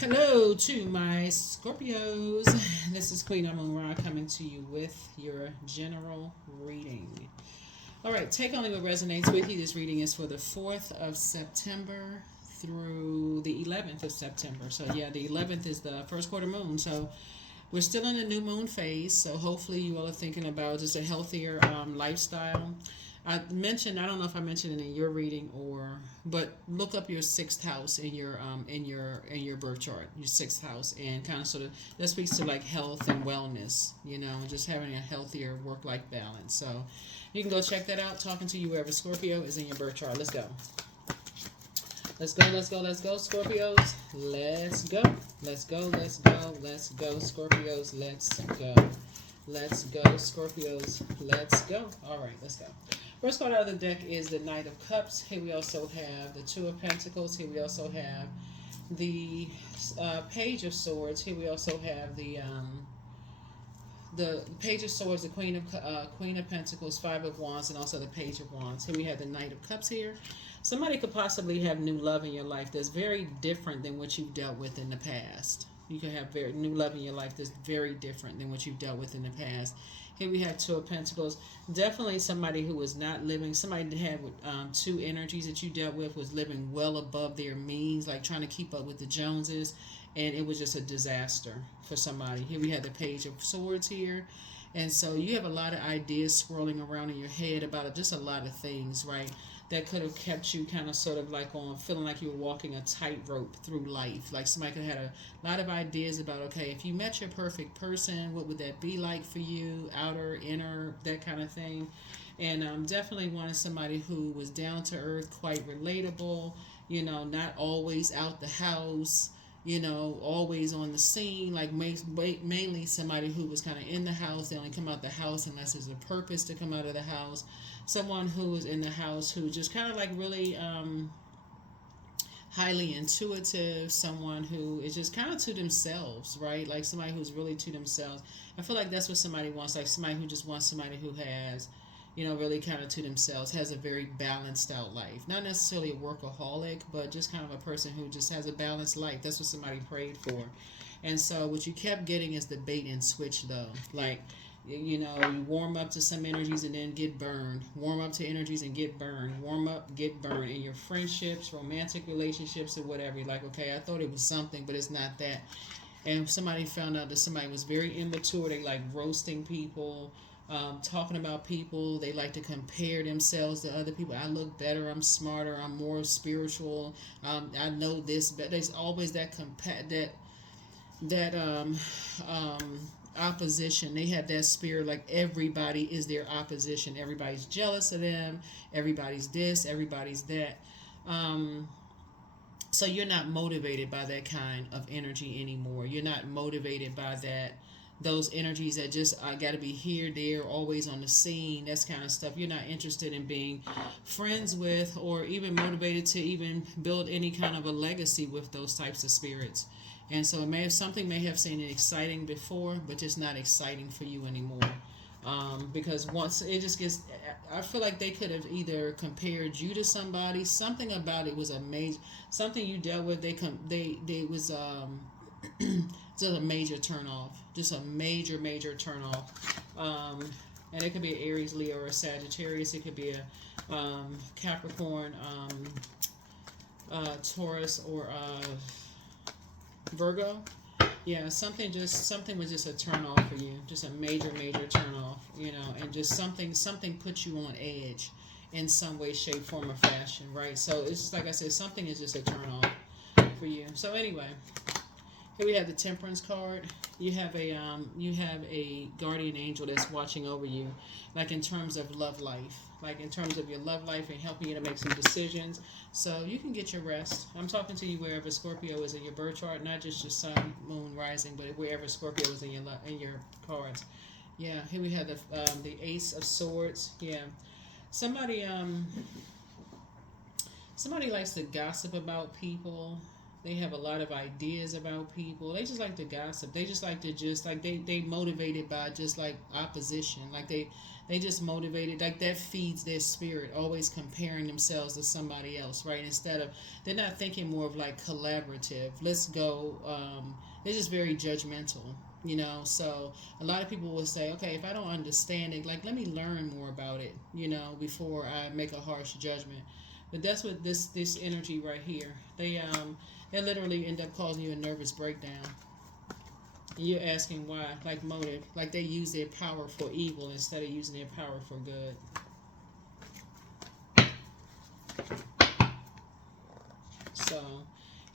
Hello to my Scorpios. This is Queen Amun Ra coming to you with your general reading. All right, take only what resonates with you. This reading is for the 4th of September through the 11th of September. So, yeah, the 11th is the first quarter moon. So, we're still in the new moon phase. So, hopefully, you all are thinking about just a healthier lifestyle. I don't know if I mentioned it in your reading but look up your sixth house in your birth chart, your sixth house, and kind of sort of that speaks to like health and wellness, just having a healthier work life balance. So you can go check that out. Talking to you wherever Scorpio is in your birth chart. Let's go. Let's go, let's go, let's go, Scorpios. Let's go. Let's go, let's go, let's go, Scorpios. Let's go. Let's go, Scorpios. Let's go. All right, let's go. First card out of the deck is the Knight of Cups. Here we also have the Two of Pentacles. Here we also have the Page of Swords. Here we also have the Page of Swords, the Queen of Pentacles, Five of Wands, and also the Page of Wands. Here we have the Knight of Cups here. Somebody could possibly have new love in your life that's very different than what you've dealt with in the past. You can have very new love in your life that's very different than what you've dealt with in the past. Here we have Two of Pentacles. Definitely somebody who was not living, somebody that had two energies that you dealt with was living well above their means, like trying to keep up with the Joneses, and it was just a disaster for somebody. Here we have the Page of Swords here. And so you have a lot of ideas swirling around in your head about just a lot of things, right? That could have kept you kind of sort of like on feeling like you were walking a tightrope through life. Like somebody could have had a lot of ideas about, okay, if you met your perfect person, what would that be like for you? Outer, inner, that kind of thing. And definitely wanted somebody who was down to earth, quite relatable, not always out the house, always on the scene, like mainly somebody who was kind of in the house. They only come out the house unless there's a purpose to come out of the house. Someone who is in the house who just kind of like really highly intuitive, someone who is just kind of to themselves, right? Like somebody who's really to themselves. I feel like that's what somebody wants, like somebody who just wants somebody who has, really kind of to themselves, has a very balanced out life. Not necessarily a workaholic, but just kind of a person who just has a balanced life. That's what somebody prayed for. And so what you kept getting is the bait and switch though. Like, you warm up to some energies and then get burned. Warm up to energies and get burned. Warm up, get burned. In your friendships, romantic relationships, or whatever. You're like, okay, I thought it was something, but it's not that. And somebody found out that somebody was very immature. They like roasting people, talking about people. They like to compare themselves to other people. I look better. I'm smarter. I'm more spiritual. I know this, but there's always that that opposition. They have that spirit like everybody is their opposition. Everybody's jealous of them. Everybody's this. Everybody's that. So you're not motivated by that kind of energy anymore. You're not motivated by those energies that just I got to be here, there, always on the scene. That's kind of stuff. You're not interested in being friends with, or even motivated to even build any kind of a legacy with those types of spirits. And so something may have seemed exciting before, but just not exciting for you anymore. Because once it just gets, I feel like they could have either compared you to somebody. Something about it was a major, something you dealt with. They was just a major turn off, just a major turn off. And it could be an Aries, Leo, or a Sagittarius. It could be a Capricorn, Taurus, or Virgo. Yeah, something was just a turn off for you, just a major turn off, and just something put you on edge in some way, shape, form, or fashion, right? So it's just like I said, something is just a turn off for you. So anyway, here we have the Temperance card. You have a guardian angel that's watching over you, like in terms of love life, like in terms of your love life and helping you to make some decisions. So you can get your rest. I'm talking to you wherever Scorpio is in your birth chart, not just your sun, moon, rising, but wherever Scorpio is in your cards. Yeah, here we have the Ace of Swords. Yeah, somebody somebody likes to gossip about people. They have a lot of ideas about people. They just like to gossip. They just like to just like they motivated by just like opposition. Like they just motivated, like that feeds their spirit, always comparing themselves to somebody else, right? Instead of, they're not thinking more of like collaborative. Let's go. They're just very judgmental, you know. So a lot of people will say, okay, if I don't understand it, like let me learn more about it, you know, before I make a harsh judgment. But that's what this energy right here. They literally end up causing you a nervous breakdown. And you're asking why, like motive, like they use their power for evil instead of using their power for good. So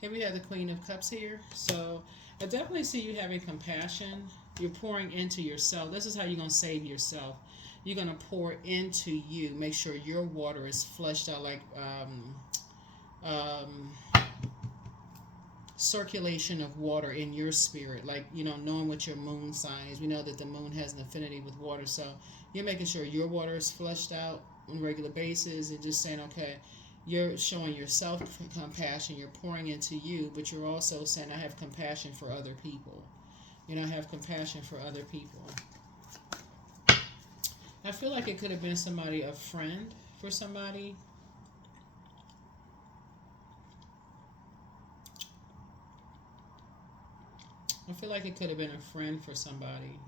here we have the Queen of Cups here. So I definitely see you having compassion. You're pouring into yourself. This is how you're going to save yourself. You're going to pour into you. Make sure your water is flushed out, like circulation of water in your spirit, like, you know, knowing what your moon sign is. We know that the moon has an affinity with water, so you're making sure your water is flushed out on a regular basis, and just saying, okay, you're showing yourself compassion, you're pouring into you, but you're also saying, I have compassion for other people. You know, I have compassion for other people. I feel like it could have been somebody, a friend for somebody. I feel like it could have been a friend for somebody.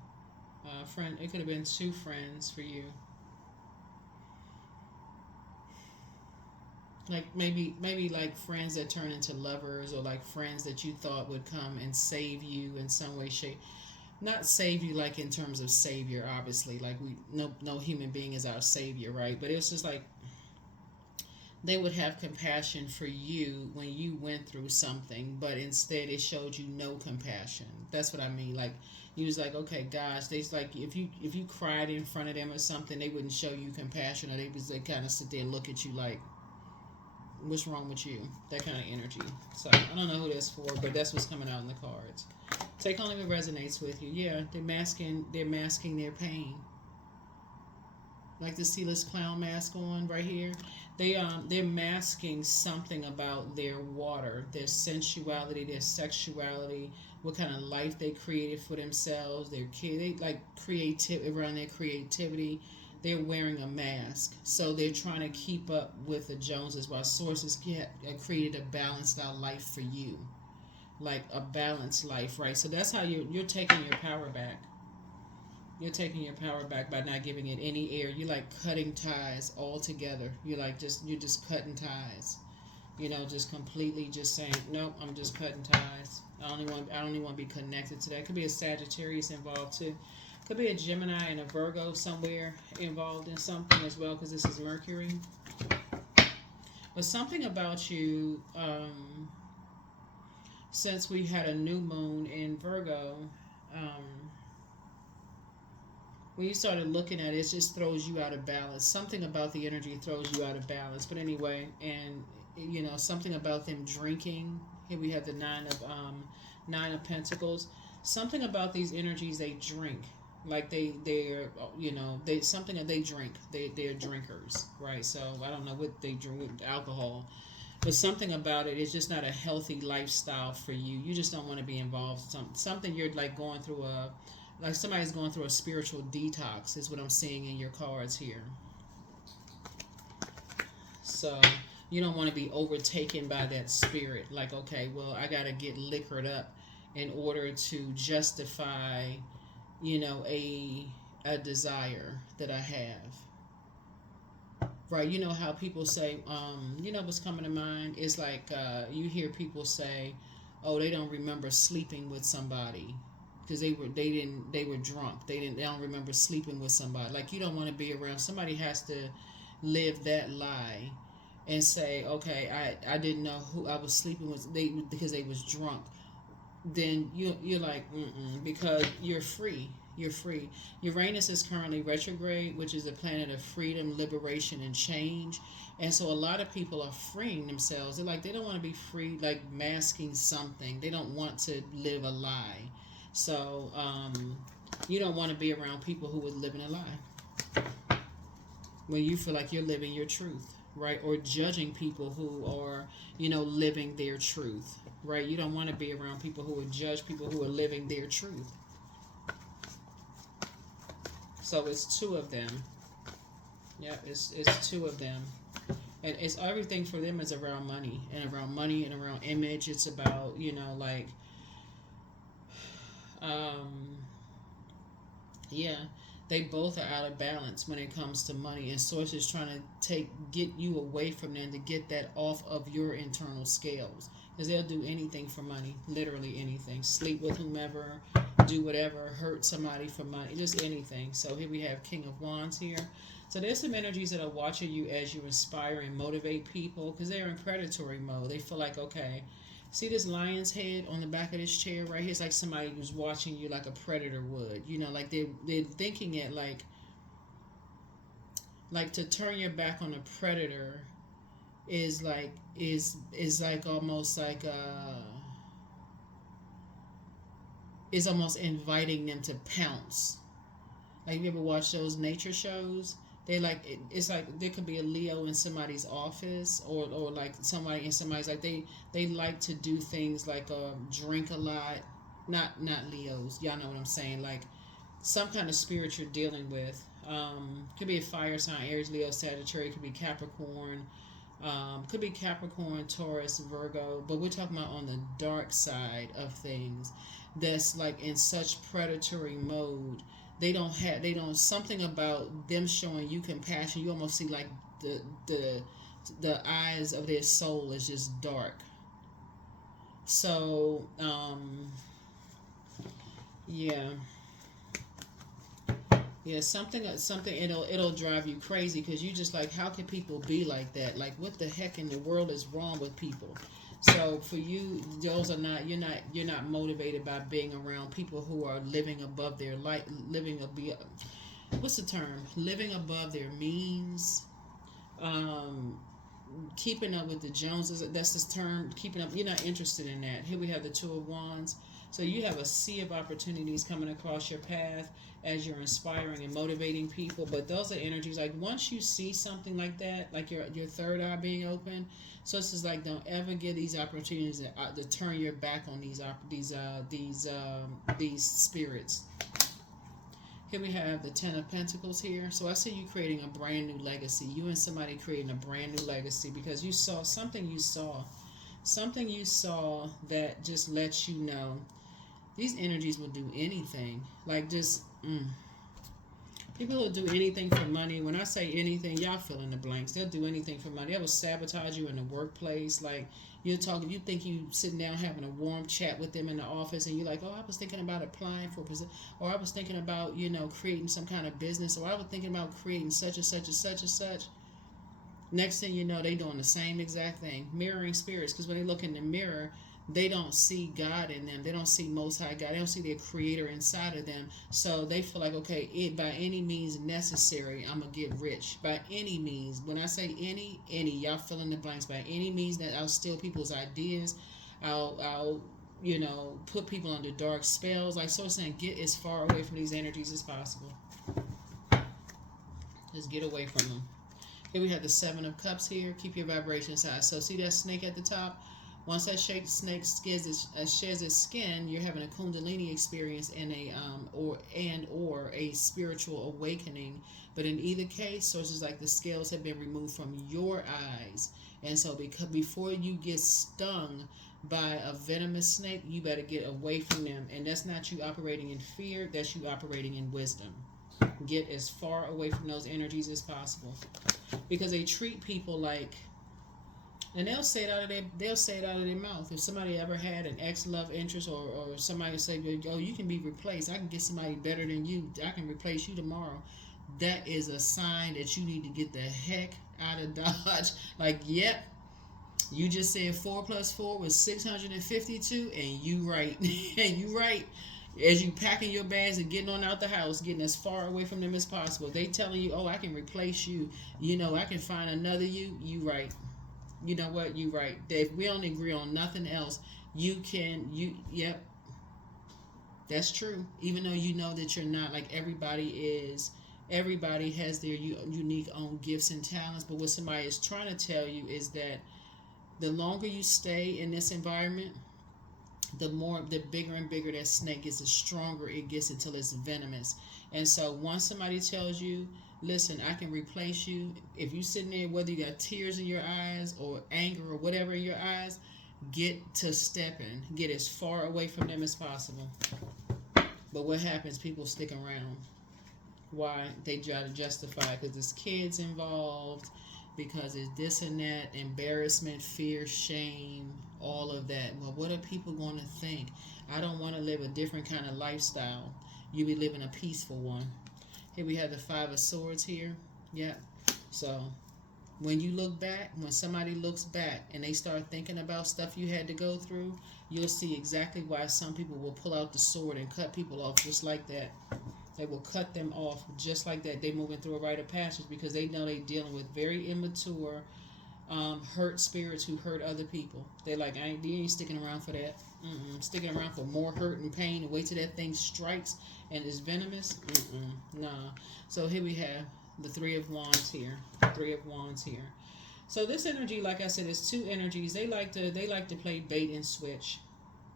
Friend. It could have been two friends for you. Like maybe like friends that turn into lovers, or like friends that you thought would come and save you in some way, shape. Not save you like in terms of savior, obviously. Like no human being is our savior, right? But it was just like they would have compassion for you when you went through something, but instead it showed you no compassion. That's what I mean. Like you was like, okay, gosh, they like if you cried in front of them or something, they wouldn't show you compassion, or they kind of sit there and look at you like, what's wrong with you? That kind of energy. So I don't know who that's for, but that's what's coming out in the cards. Take only what resonates with you. Yeah, they're masking their pain. Like the sealess clown mask on right here. They're masking something about their water, their sensuality, their sexuality, what kind of life they created for themselves, their kid, they like creativity, around their creativity. They're wearing a mask, so they're trying to keep up with the Joneses, while sources created a balanced out life for you, like a balanced life, right? So that's how you're taking your power back. You're taking your power back by not giving it any air. You're like cutting ties altogether. You're just cutting ties. You know, just completely just saying, nope, I'm just cutting ties. I don't even want to be connected to that. Could be a Sagittarius involved too. Could be a Gemini and a Virgo somewhere involved in something as well, because this is Mercury. But something about you, since we had a new moon in Virgo, when you started looking at it, it just throws you out of balance. Something about the energy throws you out of balance. But anyway, and you know, something about them drinking. Here we have the Nine of Pentacles. Something about these energies, they drink. Like they're you know, something that they drink. They're drinkers, right? So I don't know what they drink with alcohol, but something about it is just not a healthy lifestyle for you. You just don't want to be involved. Something you're like going through like somebody's going through a spiritual detox is what I'm seeing in your cards here. So you don't want to be overtaken by that spirit. Like, okay, well, I got to get liquored up in order to justify, you know, a desire that I have. Right? You know how people say, you know what's coming to mind is like you hear people say, oh, they don't remember sleeping with somebody because they were drunk. They don't remember sleeping with somebody. Like, you don't want to be around somebody. Has to live that lie and say, okay, I didn't know who I was sleeping with because they was drunk. Then you're like, because you're free. You're free. Uranus is currently retrograde, which is a planet of freedom, liberation, and change. And so a lot of people are freeing themselves. They're like, they don't want to be free, like masking something. They don't want to live a lie. So you don't want to be around people who would live in a lie. When you feel like you're living your truth, right? Or judging people who are, you know, living their truth, right? You don't want to be around people who would judge people who are living their truth. So it's two of them. Yeah, it's two of them. And it's everything for them is around money and around image. It's about, like, yeah, they both are out of balance when it comes to money, and Source is trying to get you away from them to get that off of your internal scales, because they'll do anything for money, literally anything. Sleep with whomever, do whatever, hurt somebody for money, just anything. So here we have King of Wands here. So there's some energies that are watching you as you inspire and motivate people, because they're in predatory mode. They feel like, okay, see this lion's head on the back of this chair right here? It's like somebody who's watching you like a predator would. Like they're thinking it like to turn your back on a predator is like almost like is almost inviting them to pounce. Like, you ever watch those nature shows? They like it's like there could be a Leo in somebody's office, or like somebody in somebody's, like they like to do things like drink a lot. Not Leos, y'all know what I'm saying. Like some kind of spirit you're dealing with. Could be a fire sign, Aries, Leo, Sagittarius. Could be Capricorn. Could be Capricorn, Taurus, Virgo. But we're talking about on the dark side of things. That's like in such predatory mode. They don't something about them showing you compassion. You almost see like the eyes of their soul is just dark. So yeah, something it'll drive you crazy, because you just like, how can people be like that? Like, what the heck in the world is wrong with people? So for you, those are not, you're not motivated by being around people who are living above their life, what's the term? Living above their means, keeping up with the Joneses. That's the term, keeping up. You're not interested in that. Here we have the Two of Wands. So you have a sea of opportunities coming across your path as you're inspiring and motivating people. But those are energies, like once you see something like that, like your third eye being open, so it's just like, don't ever give these opportunities to turn your back on these spirits. Here we have the Ten of Pentacles here. So I see you creating a brand new legacy. You and somebody creating a brand new legacy, because you saw something. Something you saw that just lets you know these energies will do anything. Like, just people will do anything for money. When I say anything, y'all fill in the blanks. They'll do anything for money. They will sabotage you in the workplace. Like, you think you sitting down having a warm chat with them in the office, and you're like, oh, I was thinking about applying for a position, or I was thinking about, creating some kind of business, or I was thinking about creating such and such and such and such. Next thing you know, they doing the same exact thing. Mirroring spirits, because when they look in the mirror, they don't see God in them. They don't see Most High God. They don't see their Creator inside of them. So they feel like, okay, by any means necessary, I'm going to get rich. By any means. When I say any, y'all fill in the blanks. By any means that I'll steal people's ideas. I'll put people under dark spells. Like, so saying, get as far away from these energies as possible. Just get away from them. Here we have the Seven of Cups here. Keep your vibrations high. So see that snake at the top? Once that snake sheds its skin, you're having a Kundalini experience and or a spiritual awakening. But in either case, so it's just like the scales have been removed from your eyes. And so before you get stung by a venomous snake, you better get away from them. And that's not you operating in fear. That's you operating in wisdom. Get as far away from those energies as possible, because they treat people like, and they'll say it out of their mouth. If somebody ever had an ex-love interest, or somebody say, oh, you can be replaced, I can get somebody better than you, I can replace you tomorrow, that is a sign that you need to get the heck out of Dodge. Like, yep, you just said 4 + 4 was 652, and you right. And you right. As you packing your bags and getting on out the house, getting as far away from them as possible. They telling you, oh, I can replace you. I can find another you. You right. You know what? You right. If we don't agree on nothing else, yep. That's true. Even though you know that you're not, like, everybody has their unique own gifts and talents. But what somebody is trying to tell you is that the longer you stay in this environment, the bigger and bigger that snake gets, the stronger it gets until it's venomous. And so once somebody tells you, listen, I can replace you, if you sitting there, whether you got tears in your eyes or anger or whatever in your eyes, get to stepping, get as far away from them as possible. But what happens? People stick around. Why? They try to justify, because there's kids involved, because it's this and that, embarrassment, fear, shame, all of that. Well, what are people going to think? I don't want to live a different kind of lifestyle. You be living a peaceful one. Here we have the Five of Swords here. Yep. So when you look back, when somebody looks back and they start thinking about stuff you had to go through, you'll see exactly why some people will pull out the sword and cut people off just like that. They will cut them off just like that. They're moving through a rite of passage because they know they're dealing with very immature, hurt spirits who hurt other people. They're like, you ain't sticking around for that. Sticking around for more hurt and pain and wait till that thing strikes and is venomous. Nah. So here we have the Three of Wands here. Three of Wands here. So this energy, like I said, is two energies. They like to play bait and switch.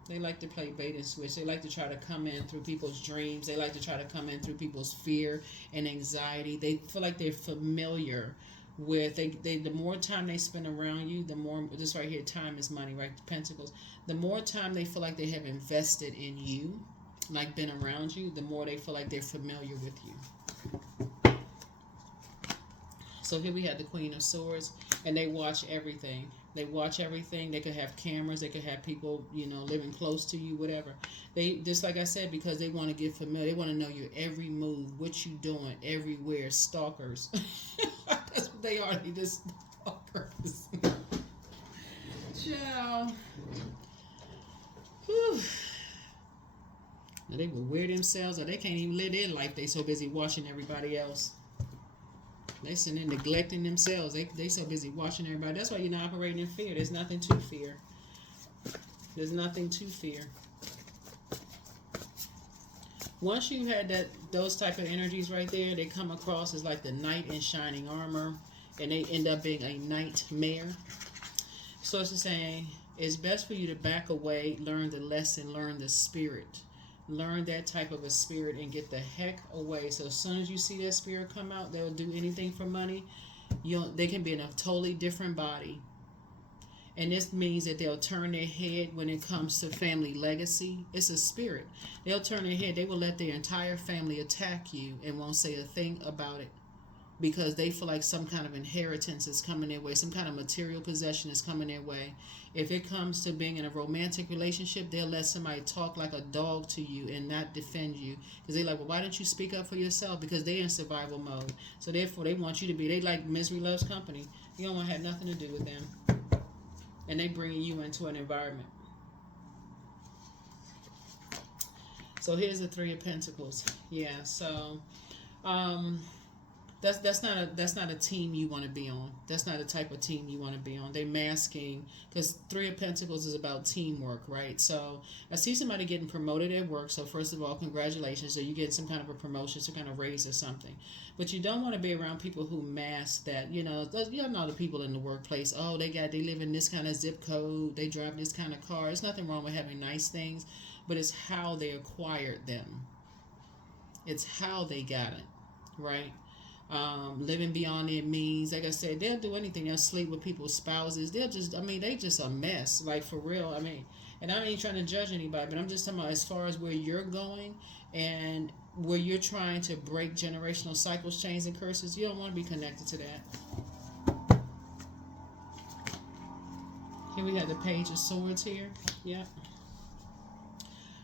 They like to play bait and switch. They like to try to come in through people's dreams. They like to try to come in through people's fear and anxiety. They feel like they're familiar with, the more time they spend around you, the more, this right here, time is money, right? Pentacles. The more time they feel like they have invested in you, like been around you, the more they feel like they're familiar with you. So here we have the Queen of Swords, and they watch everything. They watch everything. They could have cameras. They could have people, living close to you, whatever. They, just like I said, because they want to get familiar. They want to know your every move, what you doing, everywhere. Stalkers. That's what they are. They just stalkers. Ciao. Whew. Now they will wear themselves, or they can't even live their life. They so busy watching everybody else. They sitting there neglecting themselves. They so busy watching everybody. That's why you're not operating in fear. There's nothing to fear. There's nothing to fear. Once you had those type of energies right there, they come across as like the knight in shining armor, and they end up being a nightmare. So it's saying it's best for you to back away, learn the lesson, learn the spirit. Learn that type of a spirit and get the heck away. So as soon as you see that spirit come out, they'll do anything for money. They can be in a totally different body. And this means that they'll turn their head when it comes to family legacy. It's a spirit. They'll turn their head. They will let their entire family attack you and won't say a thing about it, because they feel like some kind of inheritance is coming their way. Some kind of material possession is coming their way. If it comes to being in a romantic relationship, they'll let somebody talk like a dog to you and not defend you. Because they're like, well, why don't you speak up for yourself? Because they're in survival mode. So therefore, they want you to be, they like misery loves company. You don't want to have nothing to do with them. And they bringing you into an environment. So here's the Three of Pentacles. Yeah, so that's not a team you want to be on. That's not a type of team you want to be on. They're masking, because Three of Pentacles is about teamwork, right? So I see somebody getting promoted at work. So first of all, congratulations. So you get some kind of a promotion, some kind of raise or something. But you don't want to be around people who mask that. You know the people in the workplace. Oh, they live in this kind of zip code. They drive this kind of car. There's nothing wrong with having nice things, but it's how they acquired them. It's how they got it, right? Living beyond their means. Like I said, they'll do anything. They'll sleep with people's spouses. They just a mess. Like, for real. And I ain't trying to judge anybody, but I'm just talking about as far as where you're going and where you're trying to break generational cycles, chains, and curses. You don't want to be connected to that. Here we have the Page of Swords here. Yeah.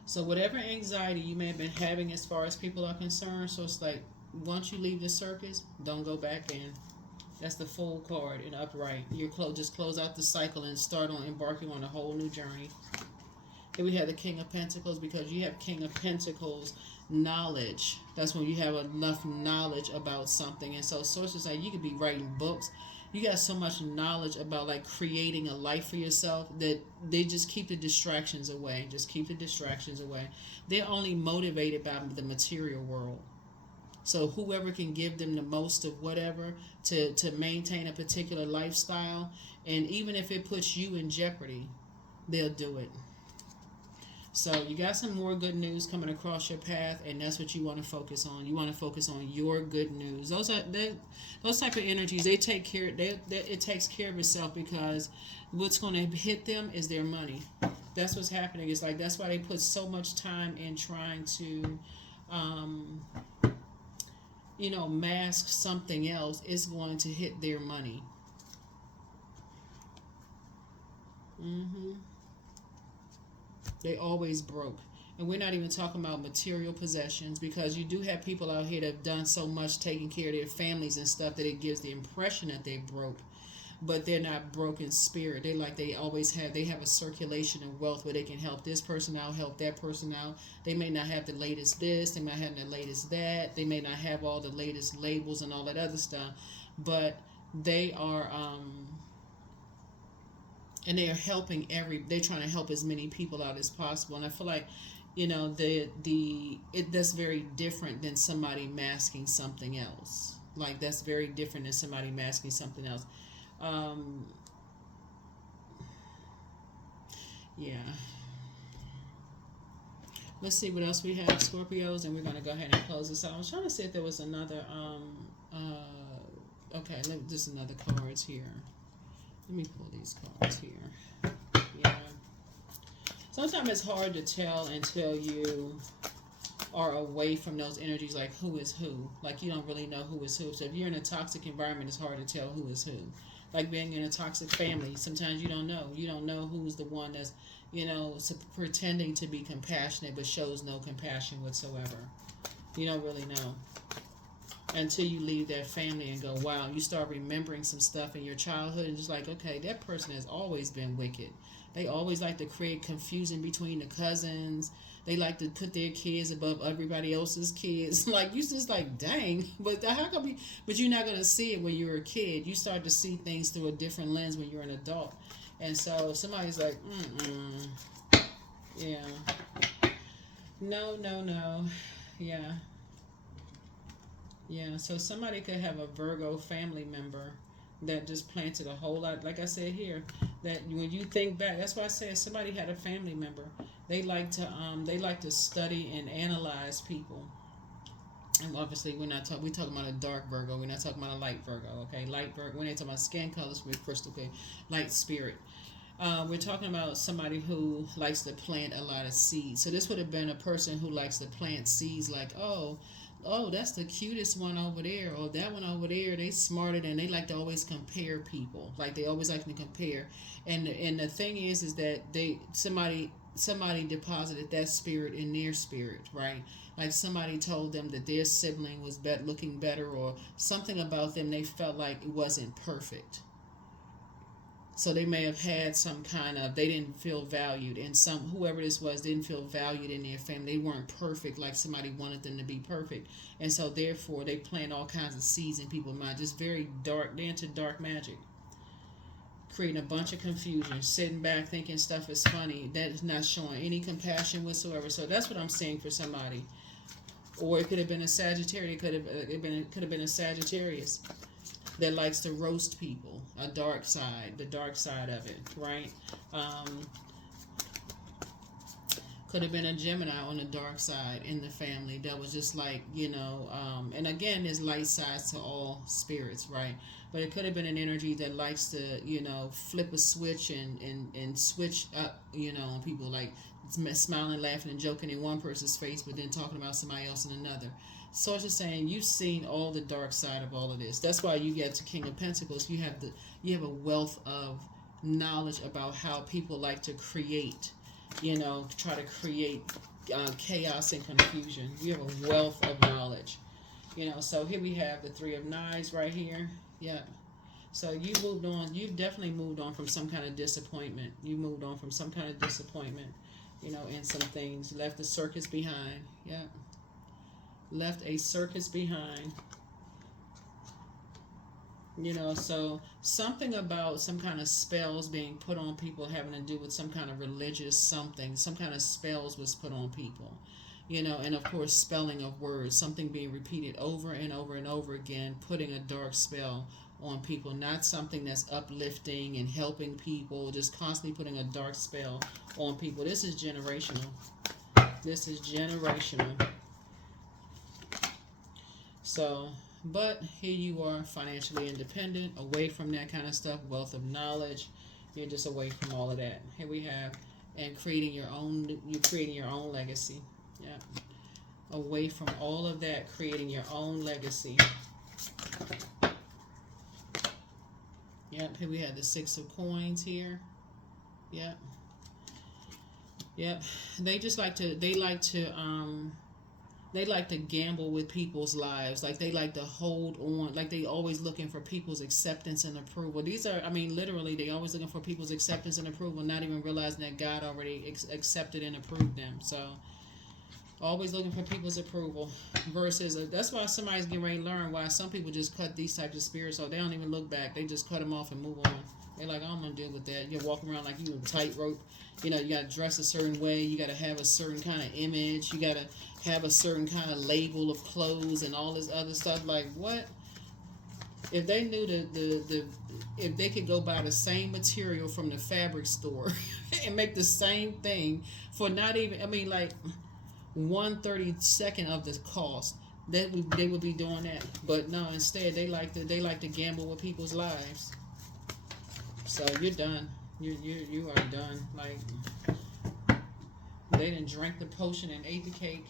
So whatever anxiety you may have been having as far as people are concerned, so it's like, once you leave the circus, don't go back in. That's the Fool card in upright. Just close out the cycle and start on embarking on a whole new journey. Here we have the King of Pentacles, because you have King of Pentacles knowledge. That's when you have enough knowledge about something. And so sources like, you could be writing books. You got so much knowledge about like creating a life for yourself that they just keep the distractions away. Just keep the distractions away. They're only motivated by the material world. So whoever can give them the most of whatever to maintain a particular lifestyle, and even if it puts you in jeopardy, they'll do it. So you got some more good news coming across your path, and that's what you want to focus on. You want to focus on your good news. Those type of energies. They take care. It takes care of itself, because what's going to hit them is their money. That's what's happening. It's like that's why they put so much time in trying to, mask something else. It's going to hit their money. Mm-hmm. They always broke. And we're not even talking about material possessions, because you do have people out here that have done so much taking care of their families and stuff that it gives the impression that they broke. But they're not broke in spirit. They have a circulation of wealth where they can help this person out, help that person out. They may not have the latest this, they might have the latest that, they may not have all the latest labels and all that other stuff, but they are and they are helping they're trying to help as many people out as possible. And I feel like, that's very different than somebody masking something else. Like, that's very different than somebody masking something else. Yeah. Let's see what else we have, Scorpios, and we're going to go ahead and close this out. I was trying to see if there was another, okay, just another cards here. Let me pull these cards here. Yeah. Sometimes it's hard to tell until you are away from those energies, like who is who. Like, you don't really know who is who. So if you're in a toxic environment, it's hard to tell who is who. Like being in a toxic family, sometimes you don't know. You don't know who's the one that's, pretending to be compassionate but shows no compassion whatsoever. You don't really know until you leave that family and go, wow. You start remembering some stuff in your childhood and just like, okay, that person has always been wicked. They always like to create confusion between the cousins. They like to put their kids above everybody else's kids. Like, you just like, dang. But how come but you're not going to see it when you're a kid. You start to see things through a different lens when you're an adult. And so somebody's like, yeah. No. Yeah. Yeah, so somebody could have a Virgo family member that just planted a whole lot. Like I said here, that when you think back, that's why I said somebody had a family member. They like to study and analyze people. And obviously, we're talking about a dark Virgo. We're not talking about a light Virgo. Okay, light Virgo. We're not talking about skin colors. We're crystal clear. Light spirit. We're talking about somebody who likes to plant a lot of seeds. So this would have been a person who likes to plant seeds. Like, oh, that's the cutest one over there, or that one over there, they smarter than. They like to always compare people. Like, they always like to compare. And the thing is that somebody deposited that spirit in their spirit, right? Like, somebody told them that their sibling was looking better, or something about them they felt like it wasn't perfect. So they may have had some kind of, they didn't feel valued, and whoever this was didn't feel valued in their family. They weren't perfect like somebody wanted them to be perfect. And so therefore they plant all kinds of seeds in people's mind. Just very dark. They're into dark magic. Creating a bunch of confusion, sitting back thinking stuff is funny. That is not showing any compassion whatsoever. So that's what I'm seeing for somebody. Or it could have been a Sagittarius. It could have been a Sagittarius that likes to roast people, the dark side of it, right? Could have been a Gemini on the dark side in the family that was just like, and again, there's light sides to all spirits, right? But it could have been an energy that likes to, flip a switch and switch up, on people, like smiling, laughing, and joking in one person's face, but then talking about somebody else in another. So it's just saying, you've seen all the dark side of all of this. That's why you get to King of Pentacles. You have a wealth of knowledge about how people like to create, try to create chaos and confusion. You have a wealth of knowledge, So here we have the Three of Knives right here. Yeah. So you moved on. You've definitely moved on from some kind of disappointment. You moved on from some kind of disappointment, in some things. Left the circus behind. Yeah. Left a circus behind. So something about some kind of spells being put on people having to do with some kind of religious something. Some kind of spells was put on people. And of course spelling of words. Something being repeated over and over and over again, putting a dark spell on people, not something that's uplifting and helping people, just constantly putting a dark spell on people. This is generational. This is generational. So, but here you are, financially independent, away from that kind of stuff, wealth of knowledge. You're just away from all of that. Here we have, and creating your own, you're creating your own legacy. Yeah. Away from all of that, creating your own legacy. Yep, here we have the 6 of coins here. Yep. Yep. They just like to, they like to gamble with people's lives. Like they like to hold on. Like they always looking for people's acceptance and approval. These are, I mean, literally, they always looking for people's acceptance and approval, not even realizing that God already accepted and approved them. So, always looking for people's approval. Versus, that's why somebody's getting ready to learn why some people just cut these types of spirits off. They don't even look back. They just cut them off and move on. They're like, I'm going to deal with that. You're walking around like you a tightrope. You know, you got to dress a certain way. You got to have a certain kind of image. You got to have a certain kind of label of clothes and all this other stuff. Like, what? If they knew if they could go buy the same material from the fabric store and make the same thing for not even, I mean, like 1/32 of the cost, they would be doing that. But no, instead they like to gamble with people's lives. So you're done. You are done. Like they didn't drink the potion and ate the cake.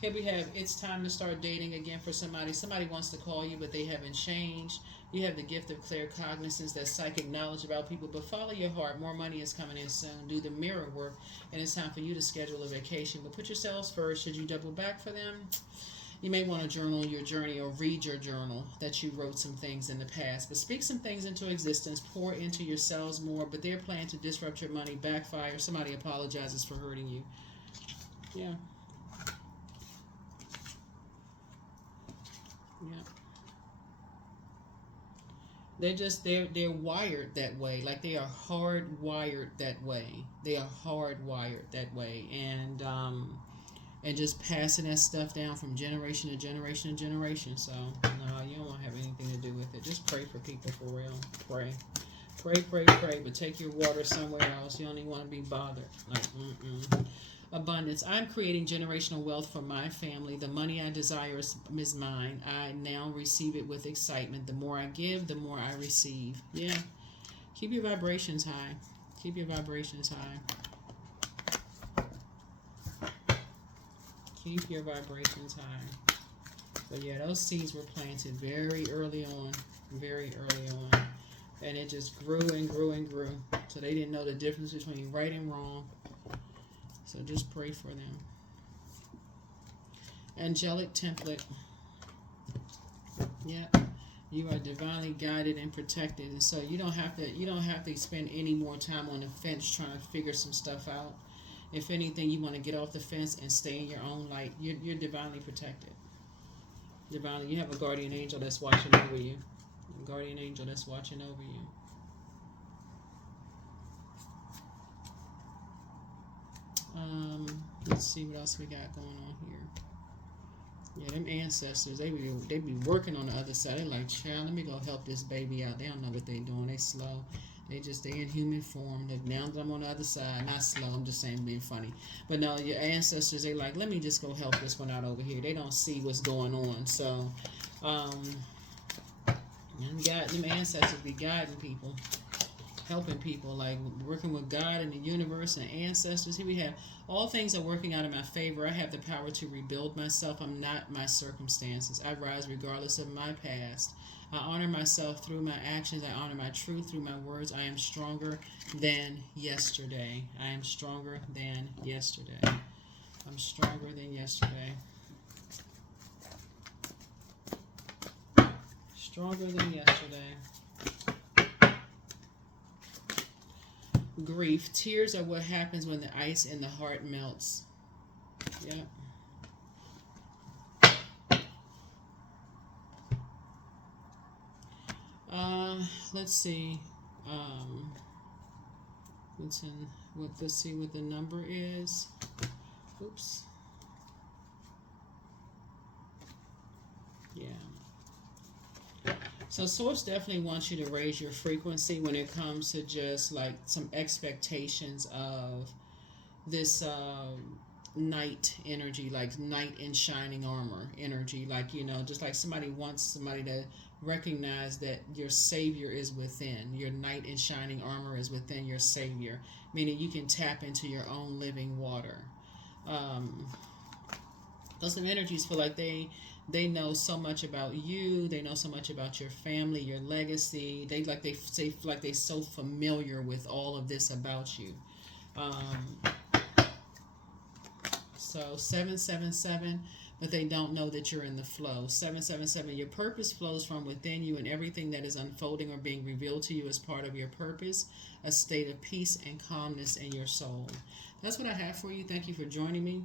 Here we have, it's time to start dating again for somebody. Somebody wants to call you, but they haven't changed. You have the gift of clear cognizance, that psychic knowledge about people, but follow your heart. More money is coming in soon. Do the mirror work, and it's time for you to schedule a vacation. But put yourselves first. Should you double back for them? You may want to journal your journey or read your journal that you wrote some things in the past. But speak some things into existence. Pour into yourselves more. But their plan to disrupt your money backfire. Somebody apologizes for hurting you. Yeah. Yeah. They're wired that way. Like they are hardwired that way. They are hardwired that way. And just passing that stuff down from generation to generation to generation. So no, you don't want to have anything to do with it. Just pray for people for real. Pray. Pray, but take your water somewhere else. You don't even want to be bothered. Like, Abundance. I'm creating generational wealth for my family. The money I desire is mine. I now receive it with excitement. The more I give, the more I receive. Yeah. Keep your vibrations high. Keep your vibrations high. Keep your vibrations high. But yeah, those seeds were planted very early on. Very early on. And it just grew and grew and grew. So they didn't know the difference between right and wrong. So just pray for them. Angelic template. Yeah. You are divinely guided and protected. And so you don't have to spend any more time on the fence trying to figure some stuff out. If anything, you want to get off the fence and stay in your own light. You're divinely protected. Divinely, you have a guardian angel that's watching over you. A guardian angel that's watching over you. Let's see what else we got going on here. Yeah, them ancestors, they be working on the other side. They're like, child, let me go help this baby out. They don't know what they doing. They slow. They in human form. Now that I'm on the other side, not slow, I'm just saying being funny. But no, your ancestors, they like, let me just go help this one out over here. They don't see what's going on. So, them ancestors be guiding people, helping people, like working with God and the universe and ancestors. Here we have, all things are working out in my favor. I have the power to rebuild myself. I'm not my circumstances. I rise regardless of my past. I honor myself through my actions. I honor my truth through my words. I am stronger than yesterday. I am stronger than yesterday. I'm stronger than yesterday. Stronger than yesterday. Grief. Tears are what happens when the ice in the heart melts. Yep. Let's see. Let's see what the number is. Oops. Yeah. So Source definitely wants you to raise your frequency when it comes to just like some expectations of this knight energy, like knight in shining armor energy. Like, you know, just like somebody wants somebody to recognize that your savior is within. Your knight in shining armor is within your savior, meaning you can tap into your own living water. Those some energies feel like they know so much about you. They know so much about your family, your legacy. They like they so familiar with all of this about you. So 777, but they don't know that you're in the flow. 777, your purpose flows from within you, and everything that is unfolding or being revealed to you is part of your purpose, a state of peace and calmness in your soul. That's what I have for you. Thank you for joining me.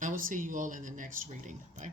I will see you all in the next reading. Bye.